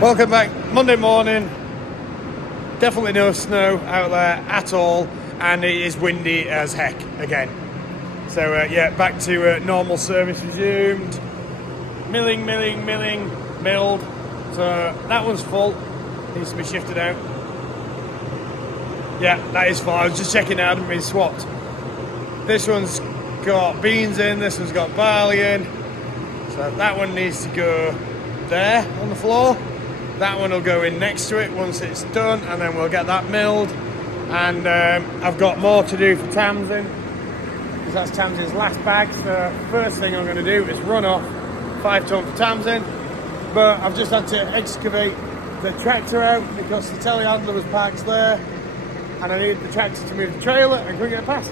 Welcome back. Monday morning. Definitely no snow out there at all, and it is windy as heck again. So yeah, back to normal service resumed. Milled. So that one's full. Needs to be shifted out. Yeah, that is full. I was just checking out and been swapped. This one's got beans in. This one's got barley in. So that one needs to go there on the floor. That one will go in next to it once it's done, and then we'll get that milled. And I've got more to do for Tamsin, because that's Tamsin's last bag. So first thing I'm going to do is run off 5 ton for Tamsin. But I've just had to excavate the tractor out because the telehandler was parked there, and I needed the tractor to move the trailer and couldn't get past.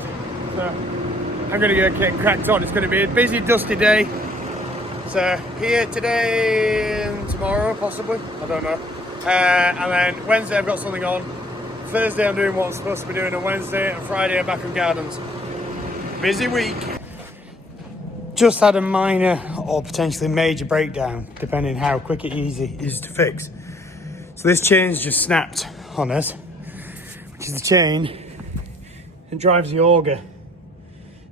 So I'm going to get cracked on. It's going to be a busy, dusty day. So here today and tomorrow, possibly, I don't know. And then Wednesday I've got something on. Thursday I'm doing what I'm supposed to be doing on Wednesday, and Friday I'm back on gardens. Busy week. Just had a minor or potentially major breakdown, depending how quick it easy is to fix. So this chain's just snapped on us, which is the chain that drives the auger.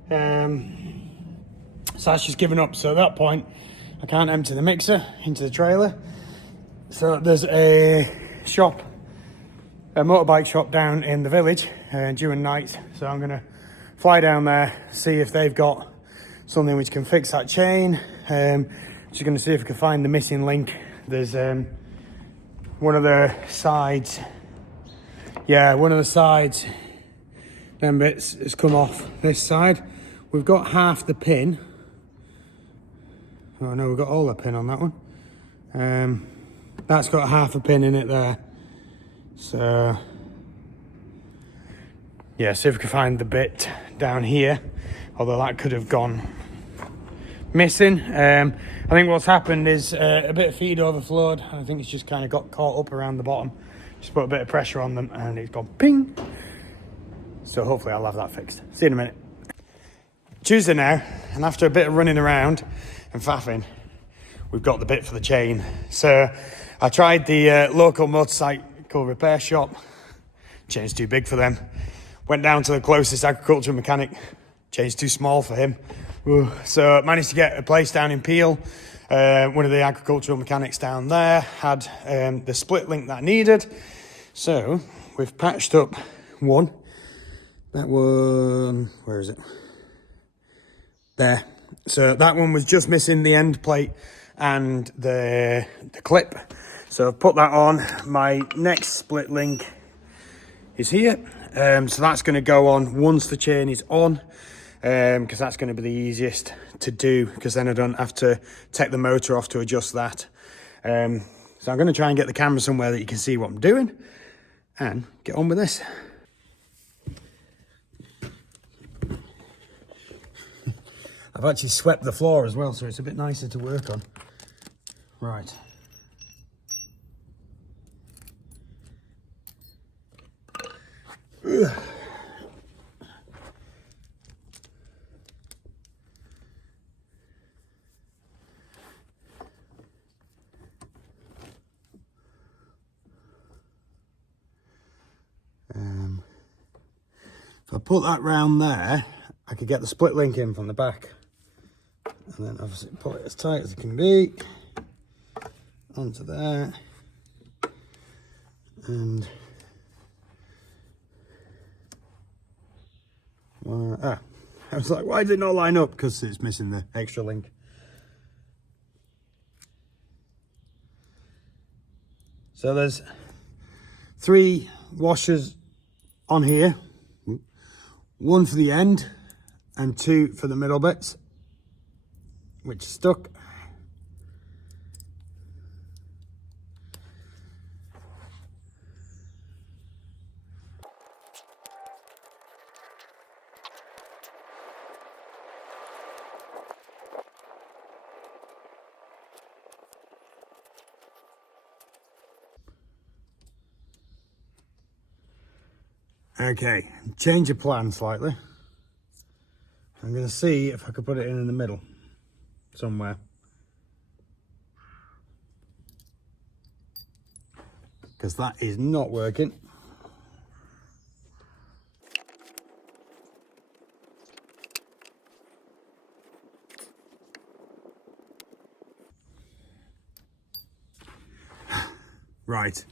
So that's just given up. So at that point, I can't empty the mixer into the trailer. So there's a shop, a motorbike shop down in the village during night. So I'm gonna fly down there, see if they've got something which can fix that chain. Just gonna see if I can find the missing link. There's one of the sides. Yeah, one of the sides, them bits has come off this side. We've got half the pin. Oh no, we've got all the pin on that one. That's got half a pin in it there. So yeah, see if we can find the bit down here, although that could have gone missing. I think what's happened is a bit of feed overflowed, and I think it's just kind of got caught up around the bottom. Just put a bit of pressure on them and it's gone ping. So hopefully I'll have that fixed. See you in a minute. Tuesday now, and after a bit of running around and faffing, we've got the bit for the chain. So I tried the local motorcycle repair shop. Chain's too big for them. Went down to the closest agricultural mechanic. Chain's too small for him. Ooh. So managed to get a place down in Peel. One of the agricultural mechanics down there had the split link that I needed. So we've patched up one. That one, where is it? There. So that one was just missing the end plate and the clip. So I've put that on. My next split link is here. So that's going to go on once the chain is on, because that's going to be the easiest to do, because then I don't have to take the motor off to adjust that. So I'm going to try and get the camera somewhere that you can see what I'm doing and get on with this. I've actually swept the floor as well, so it's a bit nicer to work on. Right. Ugh. If I put that round there, I could get the split link in from the back. And then obviously pull it as tight as it can be onto there, and I was like, why did it not line up? Because it's missing the extra link. So there's 3 washers on here, 1 for the end and 2 for the middle bits, which is stuck. Okay, change of plan slightly. I'm going to see if I can put it in the middle somewhere. because that is not working. Right,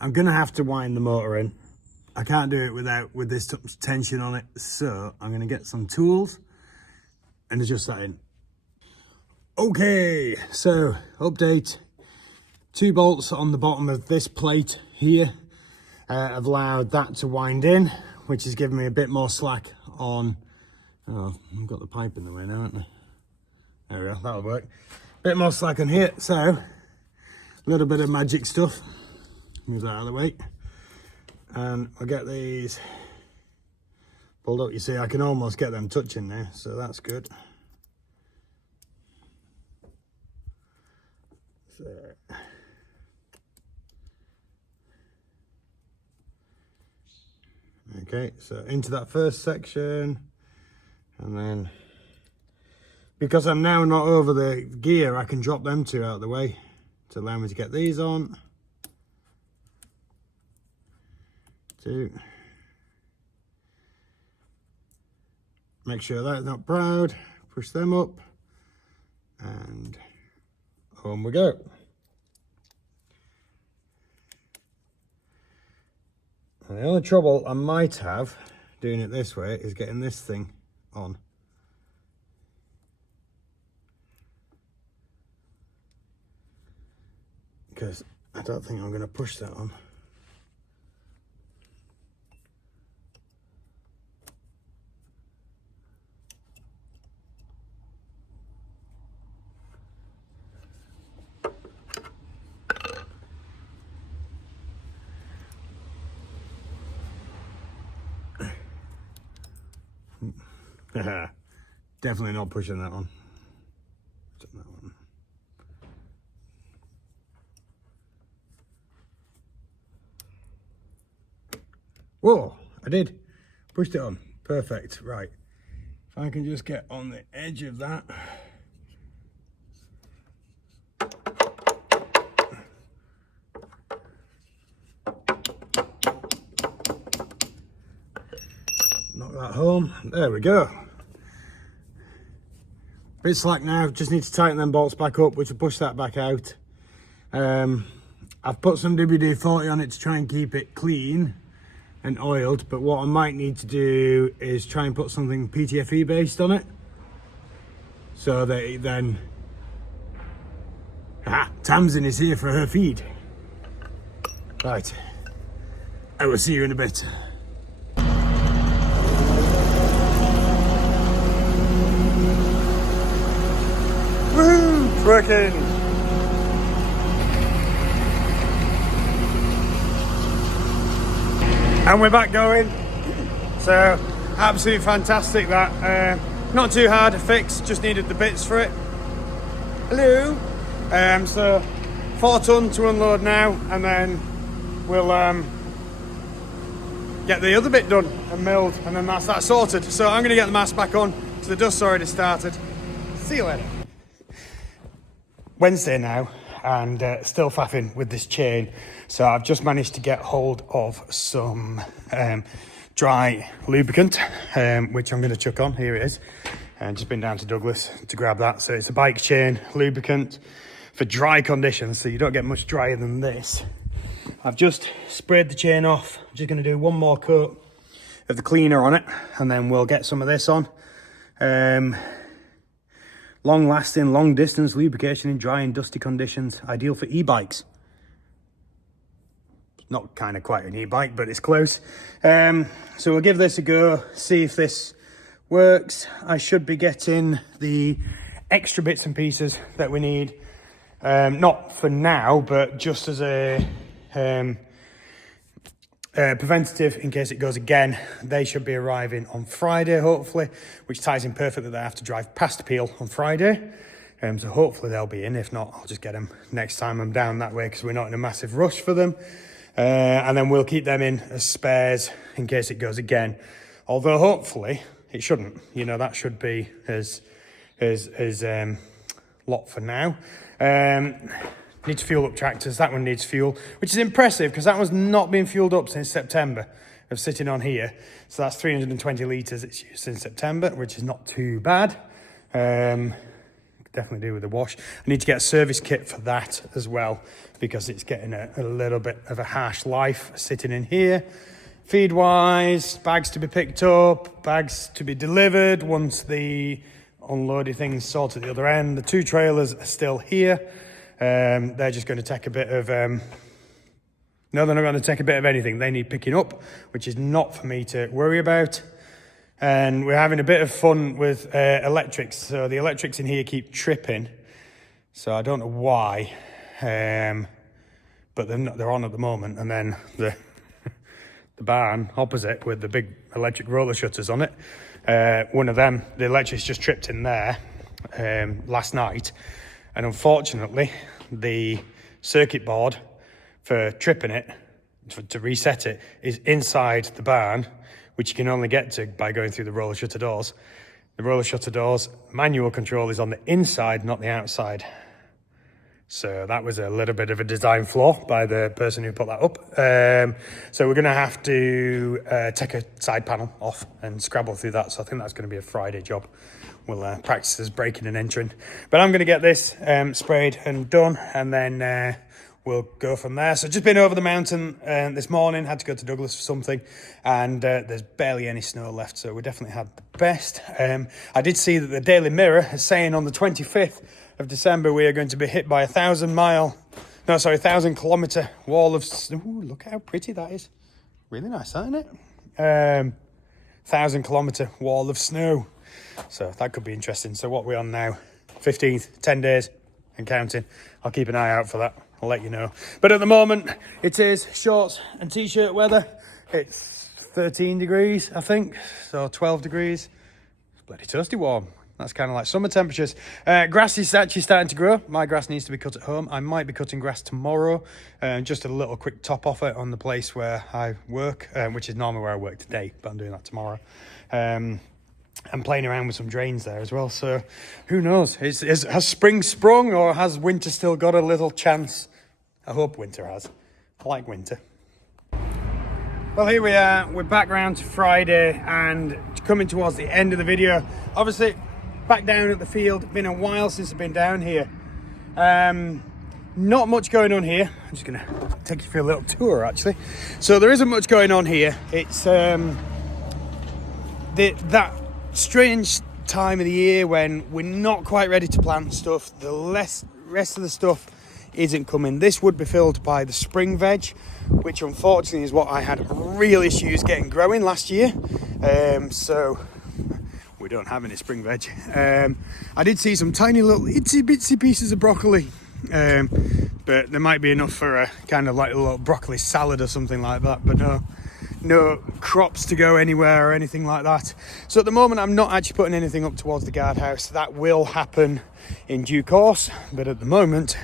I'm gonna have to wind the motor in. I can't do it with this tension on it, so I'm gonna get some tools and adjust that in. Okay, so update. 2 bolts on the bottom of this plate here have allowed that to wind in, which has given me a bit more slack on. Oh, I've got the pipe in the way now, haven't I? There we go, that'll work. Bit more slack on here, so a little bit of magic stuff. Move that out of the way. And I'll get these pulled up. You see, I can almost get them touching there, so that's good. So, okay, so into that first section, and then because I'm now not over the gear, I can drop them 2 out of the way to allow me to get these on. 2. Make sure that's not proud, push them up, and home we go. And the only trouble I might have doing it this way is getting this thing on. Because I don't think I'm going to push that on. Definitely not pushing that on. That one. Whoa, I did. Pushed it on. Perfect. Right. If I can just get on the edge of that. Knock that home. There we go. Bit slack now, just need to tighten them bolts back up, which will push that back out. I've put some WD-40 on it to try and keep it clean and oiled, but what I might need to do is try and put something PTFE based on it, so that it then... Tamsin is here for her feed. Right, I will see you in a bit. Woohoo! It's working! And we're back going. So, absolutely fantastic that. Not too hard to fix, just needed the bits for it. Hello! So, 4 ton to unload now, and then we'll get the other bit done and milled, and then that's that sorted. So I'm going to get the mast back on, so the dust's already started. See you later. Wednesday now, and still faffing with this chain. So I've just managed to get hold of some dry lubricant, which I'm going to chuck on. Here it is. And just been down to Douglas to grab that. So it's a bike chain lubricant for dry conditions, so you don't get much drier than this. I've just sprayed the chain off. I'm just going to do one more coat of the cleaner on it, and then we'll get some of this on. Long lasting, long distance lubrication in dry and dusty conditions, ideal for e-bikes. Not kind of quite an e-bike, but it's close. So we'll give this a go, see if this works. I should be getting the extra bits and pieces that we need. Not for now, but just as a preventative in case it goes again. They should be arriving on Friday, hopefully, which ties in perfectly that I have to drive past Peel on Friday. So hopefully they'll be in. If not, I'll just get them next time I'm down that way, because we're not in a massive rush for them. And then we'll keep them in as spares in case it goes again. Although hopefully it shouldn't. You know, that should be as lot for now. Need to fuel up tractors. That one needs fuel, which is impressive because that one's not been fueled up since September of sitting on here. So that's 320 litres it's used since September, which is not too bad. Definitely do with the wash. I need to get a service kit for that as well because it's getting a little bit of a harsh life sitting in here. Feed wise, bags to be picked up, bags to be delivered once the unloaded things sorted at the other end. The 2 trailers are still here. They're just going to take a bit of no, they're not going to take a bit of anything. They need picking up, which is not for me to worry about. And we're having a bit of fun with electrics. So the electrics in here keep tripping. So I don't know why, but they're on at the moment. And then the barn opposite with the big electric roller shutters on it, one of them, the electrics just tripped in there last night. And unfortunately, the circuit board for tripping it, to reset it, is inside the barn, which you can only get to by going through the roller shutter doors. The roller shutter doors, manual control is on the inside, not the outside. So that was a little bit of a design flaw by the person who put that up. So we're going to have to take a side panel off and scrabble through that. So I think that's going to be a Friday job. We'll practice as breaking and entering. But I'm going to get this sprayed and done, and then we'll go from there. So just been over the mountain this morning, had to go to Douglas for something, and there's barely any snow left, so we definitely had the best. I did see that the Daily Mirror is saying on the 25th of December we are going to be hit by 1,000 kilometre wall of snow. Ooh, look how pretty that is. Really nice, isn't it? 1,000 kilometre wall of snow. So that could be interesting. So what are we on now? 15th, 10 days and counting. I'll keep an eye out for that. I'll let you know. But at the moment, it is shorts and t-shirt weather. It's 13 degrees, I think. So 12 degrees. It's bloody toasty warm. That's kind of like summer temperatures. Grass is actually starting to grow. My grass needs to be cut at home. I might be cutting grass tomorrow. Just a little quick top off it on the place where I work, which is normally where I work today, but I'm doing that tomorrow. I'm playing around with some drains there as well. So who knows? Has spring sprung, or has winter still got a little chance? I hope winter has. I like winter. Well, here we are. We're back round to Friday and coming towards the end of the video. Obviously, back down at the field. Been a while since I've been down here. Not much going on here. I'm just going to take you for a little tour, actually. So there isn't much going on here. It's that strange time of the year when we're not quite ready to plant stuff. The rest of the stuff isn't coming. This would be filled by the spring veg, which unfortunately is what I had real issues getting growing last year. So we don't have any spring veg. I did see some tiny little itsy bitsy pieces of broccoli, but there might be enough for a kind of like a little broccoli salad or something like that, but no crops to go anywhere or anything like that. So at the moment I'm not actually putting anything up towards the guardhouse. That will happen in due course, but at the moment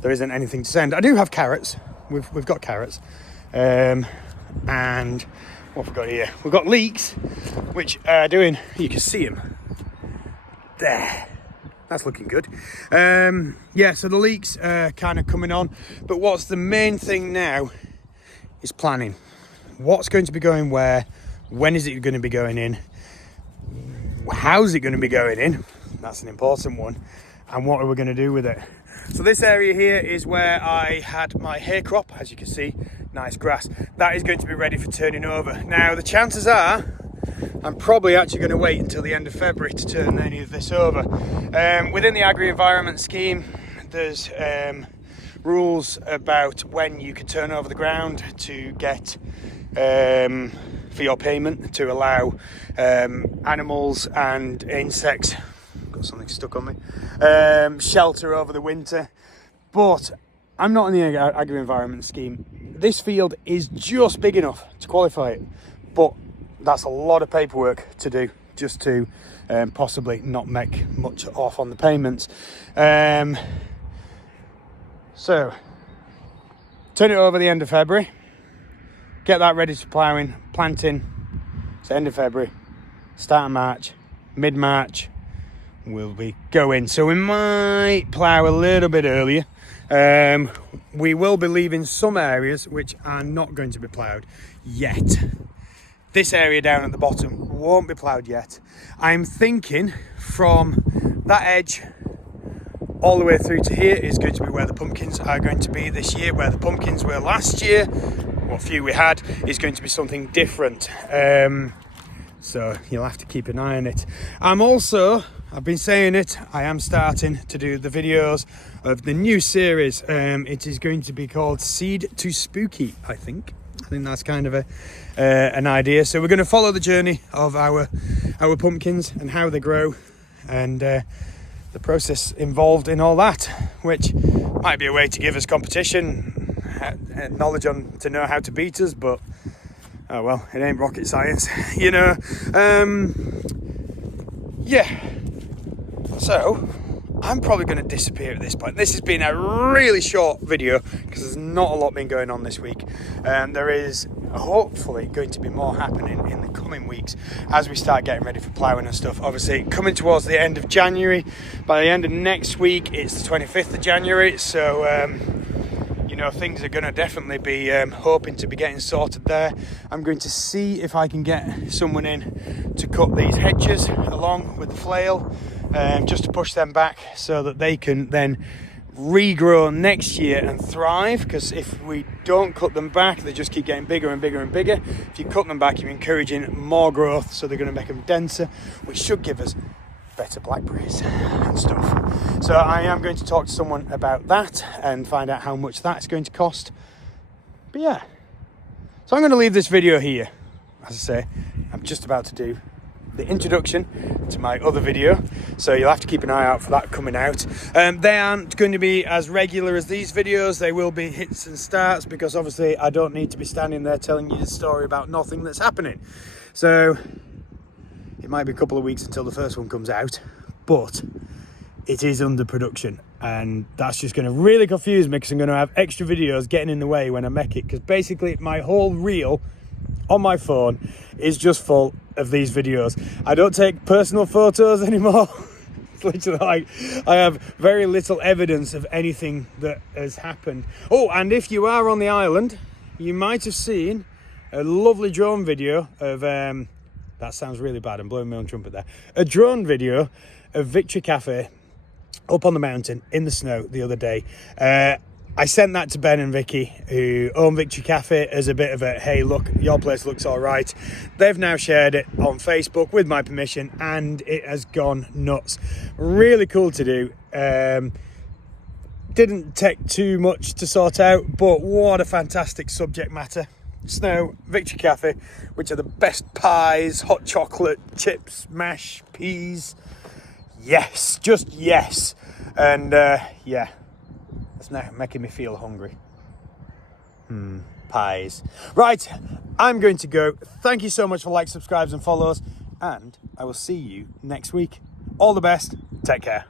there isn't anything to send. I do have carrots. We've got carrots, and what have we got here? We've got leeks, which are doing. You can see them there. That's looking good. Yeah, so the leeks are kind of coming on, but what's the main thing now is planning. What's going to be going where? When is it going to be going in? How's it going to be going in? That's an important one. And what are we going to do with it? So this area here is where I had my hay crop, as you can see, nice grass. That is going to be ready for turning over. Now the chances are I'm probably actually going to wait until the end of February to turn any of this over. Within the agri-environment scheme, there's rules about when you can turn over the ground to get for your payment, to allow animals and insects, got something stuck on me, shelter over the winter. But I'm not in the agri-environment scheme. This field is just big enough to qualify it, but that's a lot of paperwork to do just to possibly not make much off on the payments. So turn it over the end of February, get that ready to ploughing, planting. So end of February, start of March, mid-March we'll be going. So we might plough a little bit earlier, We will be leaving some areas which are not going to be ploughed yet. This area down at the bottom won't be ploughed yet. I'm thinking from that edge all the way through to here is going to be where the pumpkins are going to be this year. Where the pumpkins were last year, what few we had, is going to be something different. So you'll have to keep an eye on it. I've been saying it, I am starting to do the videos of the new series. It is going to be called Seed to Spooky, I think that's kind of an idea. So we're going to follow the journey of our pumpkins and how they grow, and the process involved in all that, which might be a way to give us competition, knowledge on to know how to beat us, but oh well, it ain't rocket science, you know. Yeah, so I'm probably going to disappear at this point. This has been a really short video because there's not a lot been going on this week. There is hopefully going to be more happening in the coming weeks as we start getting ready for ploughing and stuff. Obviously coming towards the end of January. By the end of next week it's the 25th of January, so you know, things are going to definitely be hoping to be getting sorted there. I'm going to see if I can get someone in to cut these hedges along with the flail, just to push them back so that they can then regrow next year and thrive, because if we don't cut them back, they just keep getting bigger and bigger and bigger. If you cut them back, you're encouraging more growth, so they're going to make them denser, which should give us better blackberries and stuff. So I am going to talk to someone about that and find out how much that's going to cost. But yeah, so I'm going to leave this video here. As I say, I'm just about to do the introduction to my other video, so you'll have to keep an eye out for that coming out. They aren't going to be as regular as these videos. They will be hits and starts, because obviously I don't need to be standing there telling you the story about nothing that's happening. So it might be a couple of weeks until the first one comes out, but it is under production, and that's just going to really confuse me, because I'm going to have extra videos getting in the way when I make it, because basically my whole reel on my phone is just full of these videos. I don't take personal photos anymore. It's literally like I have very little evidence of anything that has happened. Oh, and if you are on the island, you might have seen a lovely drone video of that sounds really bad, I'm blowing my own trumpet there. A drone video of Victory Cafe up on the mountain in the snow the other day. I sent that to Ben and Vicky, who own Victory Cafe, as a bit of a, hey, look, your place looks all right. They've now shared it on Facebook with my permission, and it has gone nuts. Really cool to do. Didn't take too much to sort out, but what a fantastic subject matter. Snow, Victory Cafe, which are the best pies, hot chocolate, chips, mash, peas. Yes, just yes. And yeah. It's now making me feel hungry. Pies. Right, I'm going to go. Thank you so much for likes, subscribes and follows, and I will see you next week. All the best. Take care.